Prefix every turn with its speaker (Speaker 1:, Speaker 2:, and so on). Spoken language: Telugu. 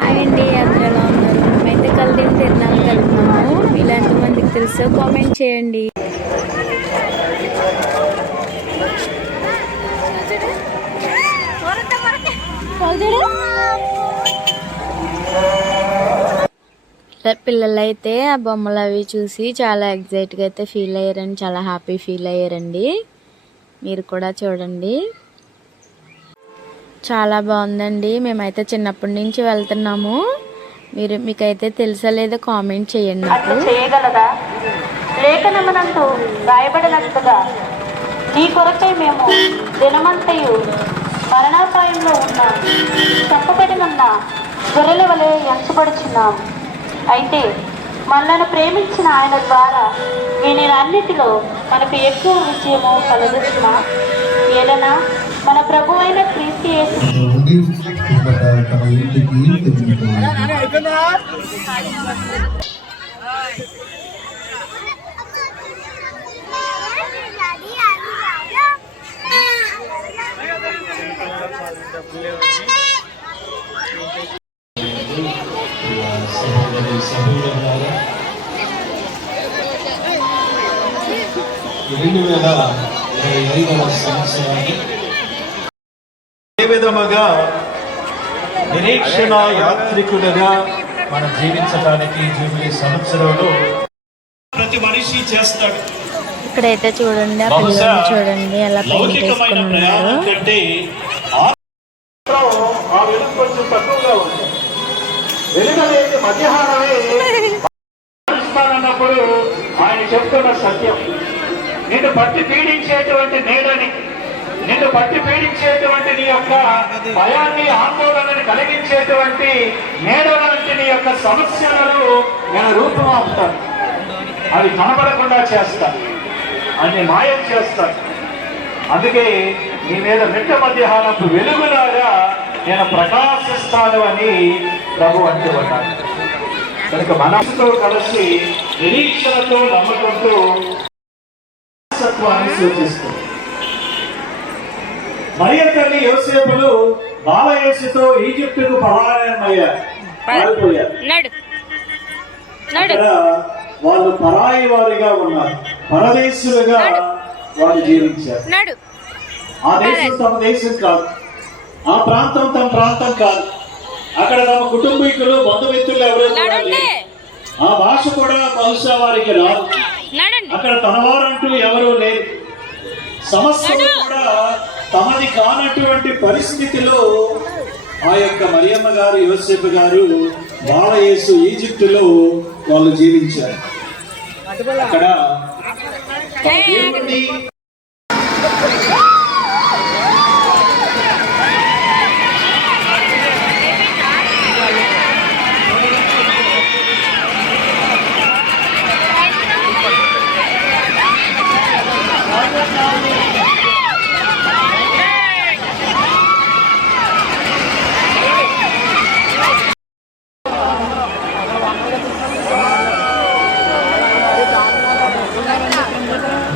Speaker 1: హాయ్ అండి అందరూ ఎలా ఉన్నారు? మేమైతే కల్దీని తిరునాళ్ళకి వెళ్తున్నాము. ఇలా ఎంతమందికి తెలుసో కామెంట్ చేయండి. పిల్లలైతే ఆ బొమ్మలు అవి చూసి చాలా ఎగ్జైట్గా అయితే ఫీల్ అయ్యారండి చాలా హ్యాపీ ఫీల్ అయ్యారండి. మీరు కూడా చూడండి. చాలా బాగుందండి. మేమైతే చిన్నప్పటి నుంచి వెళ్తున్నాము. మీరు మీకైతే తెలుసా లేదో కామెంట్ చేయండి నాకు.
Speaker 2: అట్లు చేయగలదా? లేఖనమునందు రాయబడినట్లుగా నీ కొరకై మేము దినమంతయు మరణాపాయంలో ఉన్న. చంపబడినున్న గొర్రెల వలె ఎంచబడుచున్నాం. అయితే మనలను ప్రేమించిన ఆయన ద్వారా వీనినన్నిటిలో మనకు ఎక్కువ విజయము కలుగుతున్నా? ఏదైనా మన ప్రభు అయిన క్రీస్తు
Speaker 3: రెండు వేల ఇరవై ఐదవ సంవత్సరాన్ని
Speaker 4: ఏ విధముగా నిరీక్షణ యాత్రికులుగా మనం జీవించడానికి జూబిలీ సంవత్సరంలో ప్రతి మనిషి చేస్తాడు.
Speaker 1: ఇక్కడైతే చూడండి ఆ
Speaker 4: బహుశా
Speaker 1: పిల్లల్ని చూడండి ఎలా ఉన్నారు.
Speaker 4: మధ్యాహ్నమే. అన్నప్పుడు ఆయన చెప్తున్న సత్యం. నిన్ను పట్టి పీడించేటువంటి నీడని నిన్ను పట్టి పీడించేటువంటి నీ యొక్క భయాన్ని ఆందోళనని కలిగించేటువంటి నీడ నీ యొక్క సమస్యలను నేను రూపుమాపుతాను. అవి కనబడకుండా చేస్తాను. అన్ని మాయం చేస్తాను. అందుకే నీ మీద మిట్ట మధ్యాహ్నపు వెలుగులాగా నేను ప్రకాశిస్తాను అని ప్రభు అంటూ ఉన్నాడు కనుక మనసుతో కలిసి నిరీక్షణతో నమ్మకంతో సత్వాన్ని సూచిస్తుంది. మరియ తల్లి యోసేపులు బాలయేసుతో ఈజిప్టుకు పలాయనమయ్యారు వాళ్ళు పరాయి వారిగా ఉన్నారు. పరదేశులుగా వాళ్ళు జీవించారు. ఆ దేశం తమ దేశం కాదు. ఆ ప్రాంతం తమ ప్రాంతం కాదు. అక్కడ తమ కుటుంబీకులు బంధుమిత్రులు ఎవరు. ఆ భాష కూడా బహుశా వారికి రాదు. అక్కడ తనవారంటూ ఎవరూ లేరు. సమస్యలు కూడా తమది కానటువంటి పరిస్థితిలో ఆ యొక్క మరియమ్మ గారు యోసేపు గారు బాలయేసు ఈజిప్టులో వాళ్ళు జీవించారు. అక్కడ Thank you.